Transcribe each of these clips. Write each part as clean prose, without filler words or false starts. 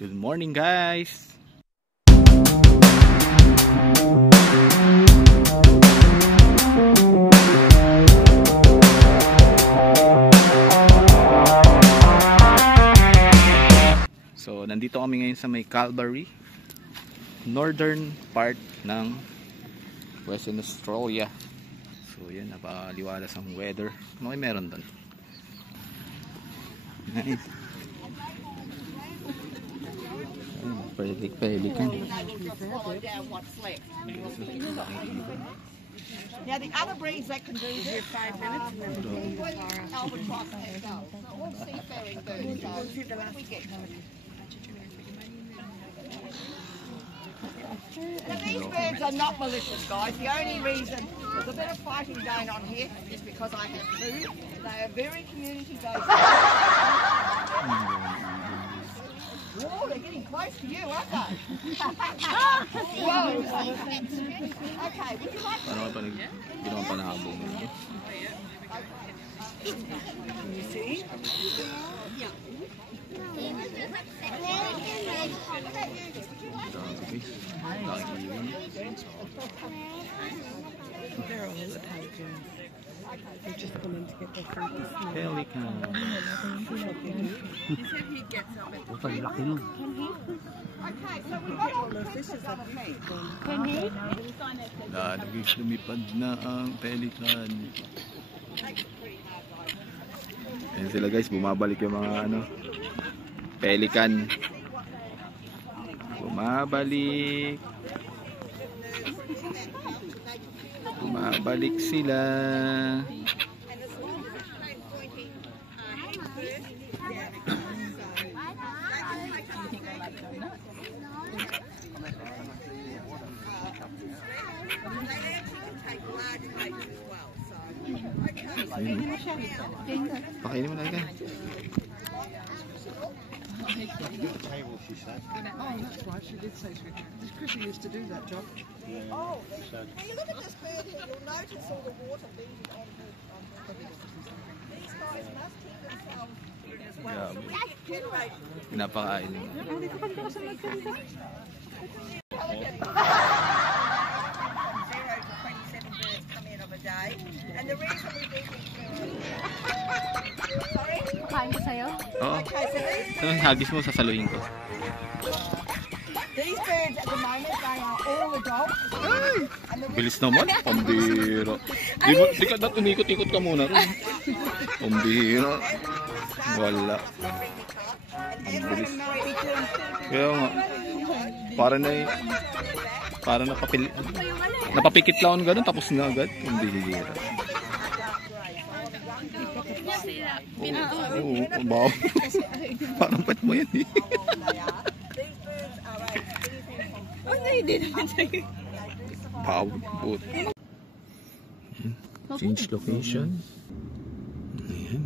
Good morning, guys. So, nandito kami ngayon sa may Calvary, northern part ng Western Australia. So, yan, napaliwalas ang weather. Ano kayo meron doon? Nice. Pelican. Now the other breeds that can do this 5 minutes albatross and so all seafaring birds. So what do we get? Now these birds are not malicious, guys. The only reason there's a bit of fighting going on here is because I have food. They are very community based. Whoa, they're getting close to you, aren't they? Whoa. Okay, would you like to... Paano ka pa ginawa pa nahabong? You see? Yeah. They're all the pelicans. They're just coming to get their food this morning. Pelican. He said he'd get some. Okay, laki nun. Okay, so we've got all the fishes up here. Lumipad na ang pelican. Ayan sila guys, bumabalik yung mga pelican. Bumabalik. Bumabalik sila. Pakainin mo na yan. Oh, that's right. She did say she would. Chrissy used to do that job. Oh, now you look at this bird here, you'll notice all the water beating on the These guys must heat themselves as well. So we generate... Pinapakain mo. And the reason we do this... Sorry? Kain ko sa'yo? Oo. Okay, so these... Ito ang hagis mo, sasaluhin ko. These birds at the moment, they are all adults. Bilis naman. Pambira. Di ka na tumikot-ikot ka muna rin. Pambira. Wala. Ang bilis. Kaya nga. Para napapikit lang ganun tapos na agad. Pambira. Oo, baw. Parang pet mo yan eh. Power boat. Change location. Ayan.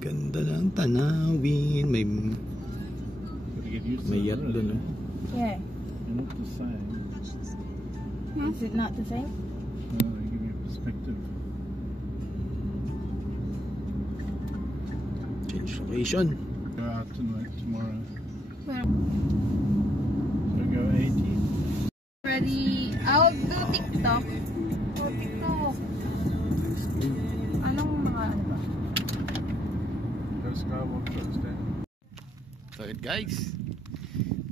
Ganda lang tanawin. May yacht doon. Yeah. They're not the same. Is it not the same? No, they give you a perspective. Change location. Go out tonight, tomorrow. Where? So go 80. Ready? I'll do TikTok. TikTok. Anong mga ano ba? Go skywalk Thursday. So yun guys.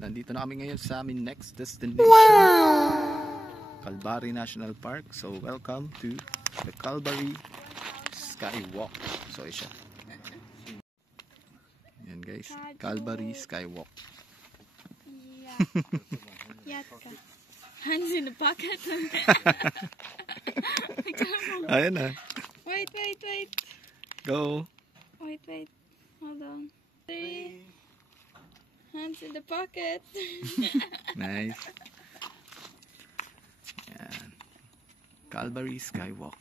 Nandito na kami ngayon sa aming next destination. Wow! Calvary National Park. So welcome to the Calvary Skywalk. So siya. Yan guys. Calvary Skywalk. Yeah. Yatka. Hands in the pocket. Ayan na. Wait. Go. Wait. Hold on. 3. Hands in the pocket. Nice. Yan. Calvary Skywalk.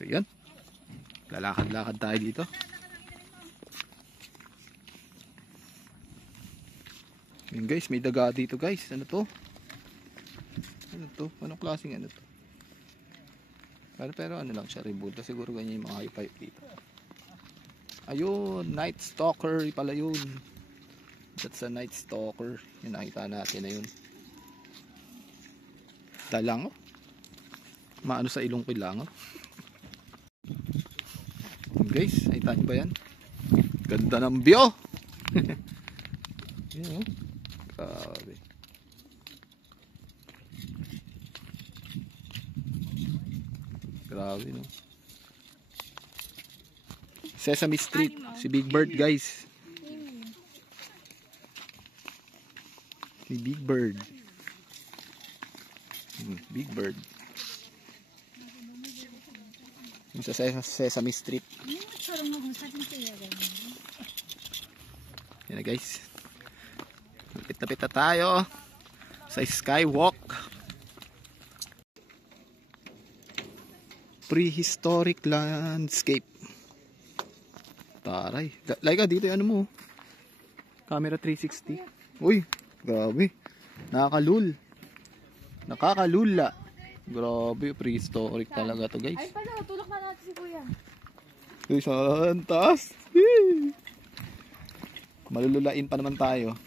So yun. Lalakad-lakad tayo dito. Yun guys, may daga dito guys. Ano to? Ano to? Anong klaseng ano to? Pero ano lang siya, rebulto. Siguro ganyan yung mga hayop-hayop dito. Ayun, Night Stalker pala yun. That's a Night Stalker. Yung nakita natin na yun. Dalango. Maano sa ilong ko langaw. Guys, nakita nyo ba yan? Ganda ng view. Yun, oh. Grabe. Grabe, no? Sesame Street. Si Big Bird, guys. Si Big Bird. Big Bird. Yung sa Sesame Street. Yan na, guys. Lapit-lapit na tayo sa Skywalk. Prehistoric landscape. Taray. Like dito yung ano mo. Camera 360. Uy, grabe. Nakakalula. Grabe, prehistoric talaga to, guys. Ay pala, tulak na natin si Kuya. Uy, saan taas? Malululain pa naman tayo.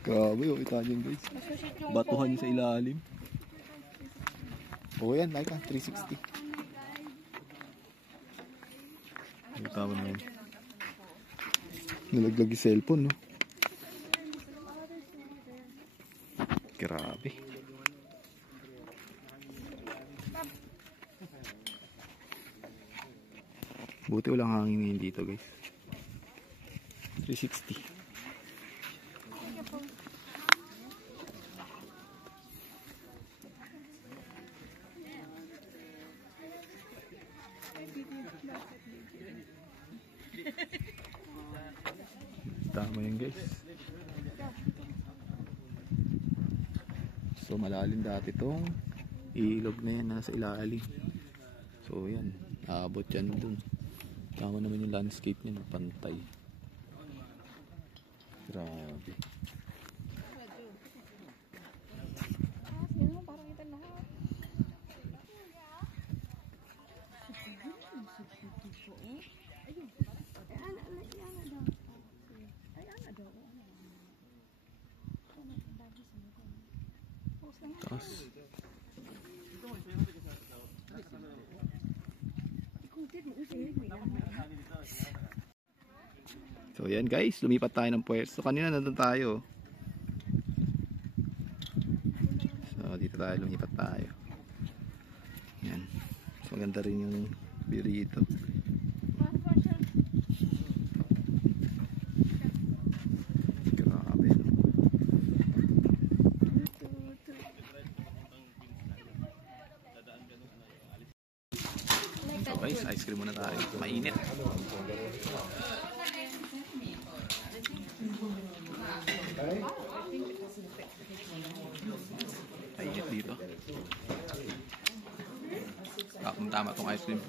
Grabe, oh, ita nyo, guys. Batuhan sa ilalim. Oo, yan, like 360. Ito mo na yun. Nalaglag yung cellphone, no? Grabe. Buti walang hangin ngayon dito, guys. 360. Tama yun, guys. So malalim dati tong ilog na yan nasa ilalim. So yan, aabot yan dun. Tama naman yung landscape niya, pantay. Grabe. Taas. So yan, guys, lumipat tayo ng pwesto. Kanina nandun tayo. So dito tayo, lumipat tayo. Yan. So maganda rin yung view dito. Grabe, no? So guys, ice cream muna tayo. Mainit. Mainit dito. Tama tong ice cream.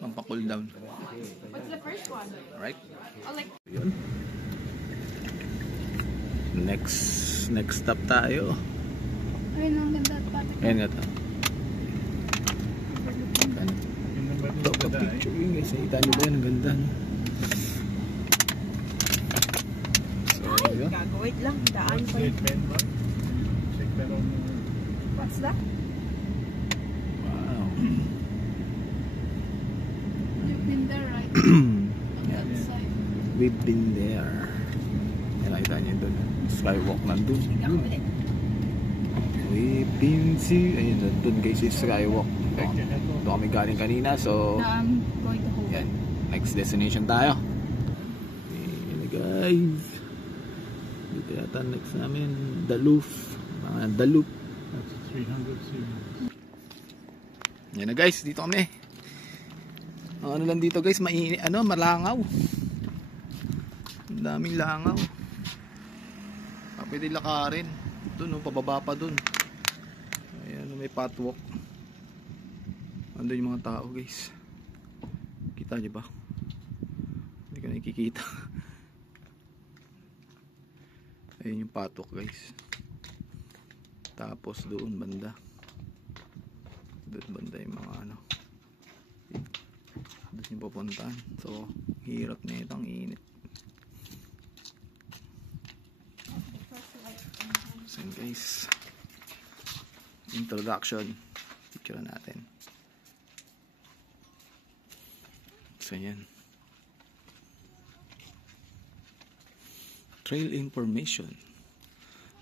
Pampa-cool down. What's the first one? Alright? I like. Yun. Next stop tayo. Ayun ang ganda at pati. Ayan nga to. In the middle Ito of the pa day. picturing guys. Nakita nyo ba yan? Ang ganda. No? So, yun. Wait lang, daan What's pa the yun. main one? Check that on What's that? Wow. You've been there, right? Yan. That side. We've been there. Yan, nakita nyo doon. Skywalk nandun. We've been to... Ayun, nandun guys yung skywalk. Ito kami galing kanina. So, I'm going to hold. yan. Next destination tayo. Ayan guys. Dito yata next namin. Duluth. Mga Duluth. That's a 300 series. Yan na guys. Dito kami. Ang ano lang dito guys. Malangaw. Ang daming langaw. Pwede lakarin. Doon, no, pababa pa doon. Ayan, may patwalk. Andun yung mga tao guys. Kita nyo ba? Hindi ka nakikita. Ayun yung patwalk guys. Tapos doon banda. doon banda yung mga ano, doon yung pupuntahan. So hirap na itong init. So guys, introduction, picture natin. So yan, trail information.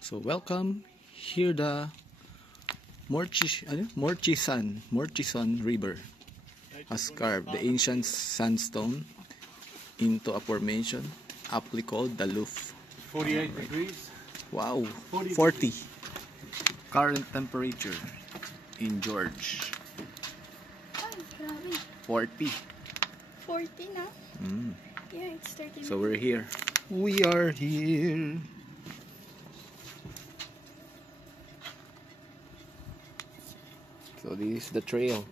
So welcome, here the Murchison River has carved the ancient sandstone into a formation aptly called the Louf. 48 degrees. Wow, 40 current temperature in George. Ay, grabe. 40. 40 na? Yeah, it's 30. So we're here. We are here. So this is the trail.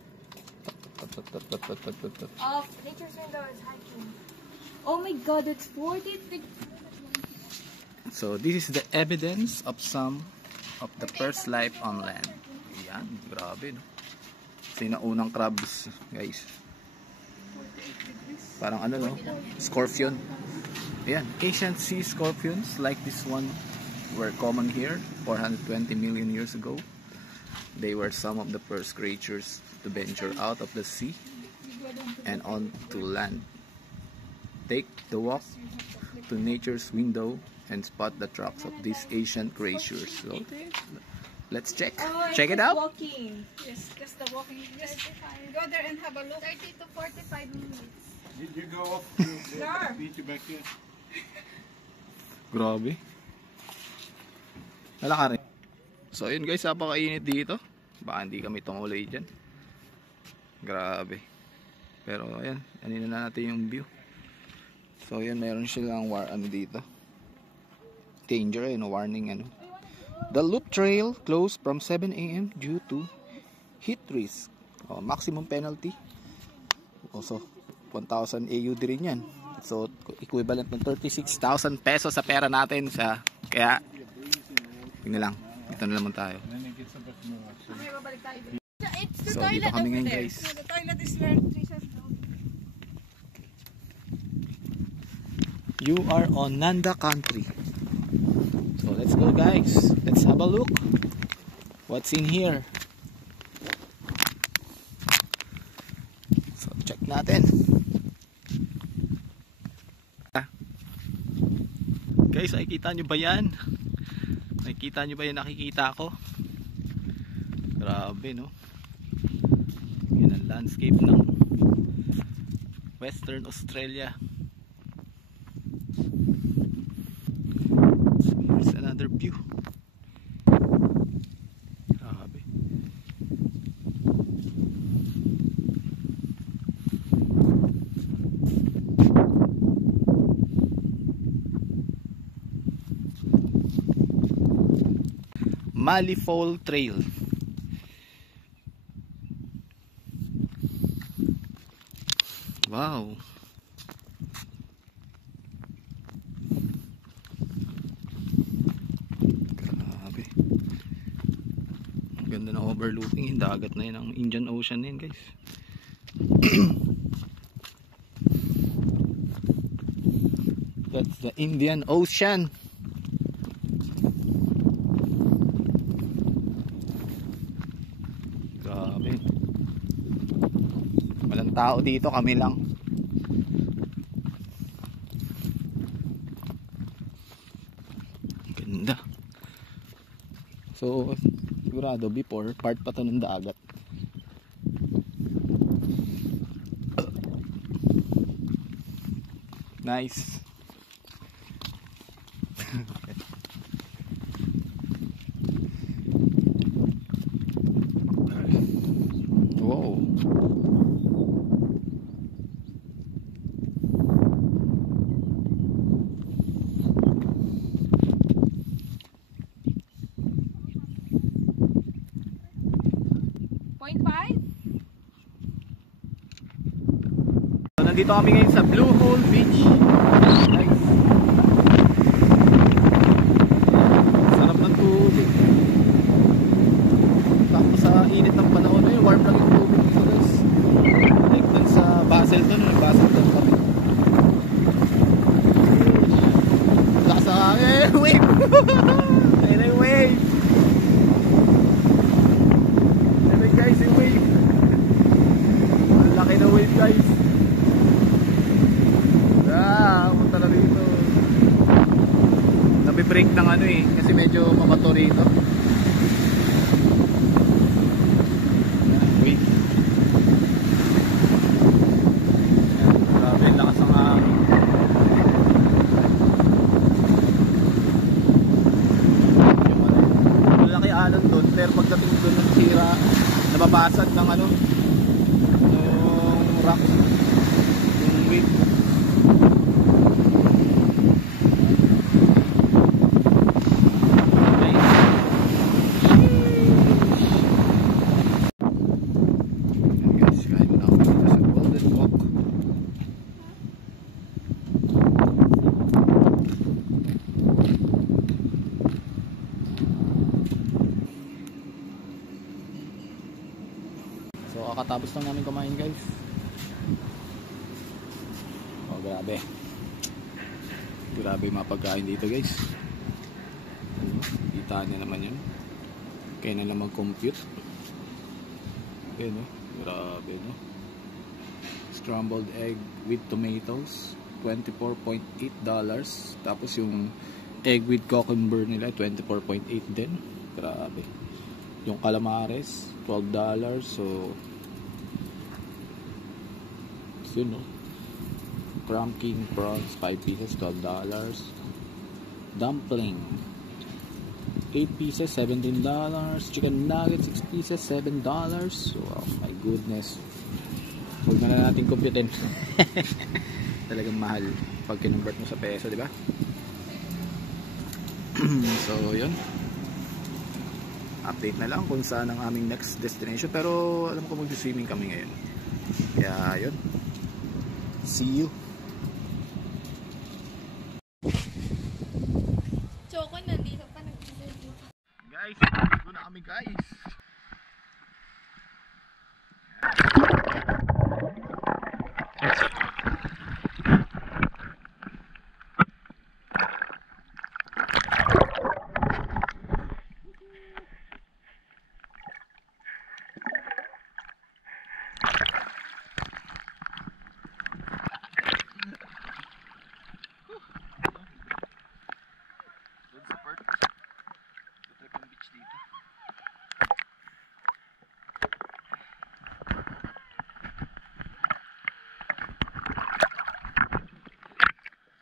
Oh, Nature's Window is hiking. Oh my god, it's 40. So this is the evidence of some of the first life on land. Yan, grabe no. Sinaunang crabs, guys. Parang ano no, scorpion. Ayan, ancient sea scorpions like this one were common here 420 million years ago. They were some of the first creatures to venture out of the sea and onto land. Take the walk to nature's window and spot the tracks of these ancient creatures. So let's check. Check it out. Walking. Yes, just the walking. Just go there and have a look. 30 to 45 minutes. Did you go off to the beach back here? Grabe. Wala ka rin. So yun guys, napakainit dito. Baka hindi kami tumuloy dyan. Grabe. Pero ayan, anin na natin yung view. So yun, meron silang ano dito. Danger, warning ano. The loop trail closed from 7 AM due to heat risk. Maximum penalty. Also 1,000 AUD rin yan. So equivalent ng 36,000 pesos sa pera natin sa, kaya yun lang, dito na naman tayo. So dito kami ngayon guys. The toilet is where Trisha. You are on Nanda country. So let's go guys. Let's have a look. What's in here? So check natin. Guys, nakikita nyo ba yan? Nakikita nyo ba yung nakikita ko? Grabe no. Yan ang landscape ng Western Australia. Here's another view. Grabe. Malifaux Trail. Wow. Grabe. Ganda ng overlooking. Yung dagat na yun, ang Indian Ocean na yun guys. That's the Indian Ocean. Grabe. Walang tao dito, kami lang. Ganda. So sigurado before part pa to ng dagat. Nice. Wow. So, nandito kami ngayon sa Blue Hole Beach. Nice. Sarap ng tubig. Tapos sa init ng panahon, warm lang pero pagdating doon ng sira, nababasag ng ano, yung rock, yung wave. So kakatapos lang namin kumain guys. Oh grabe. Grabe yung mga pagkain dito guys. Kita niya naman yun. Kaya na lang mag-compute. Ayan oh. Grabe no. Scrambled egg with tomatoes, $24.8. Tapos yung egg with cucumber nila, $24.8 din. Grabe. Yung calamares, $12. So yun no. Crumb King prawns, 5 pieces, $12. Dumpling, 8 pieces, $17. Chicken nuggets, 6 pieces, $7. Wow, my goodness. Huwag na natin computin. Talagang mahal pag kinonvert mo sa peso, di ba? So yun, update na lang kung saan ang aming next destination, pero alam ko mag-swimming kami ngayon, kaya yun, see you. Choco, nandito pa nag-interview. Guys, dito na kami guys.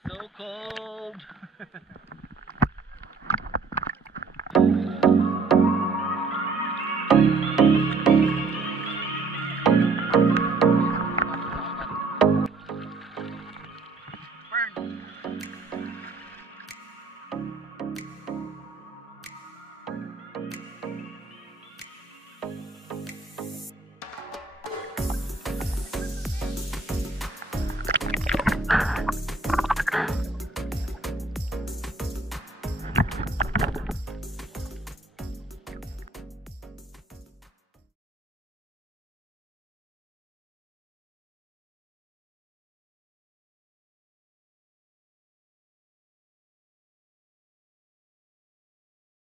So cold.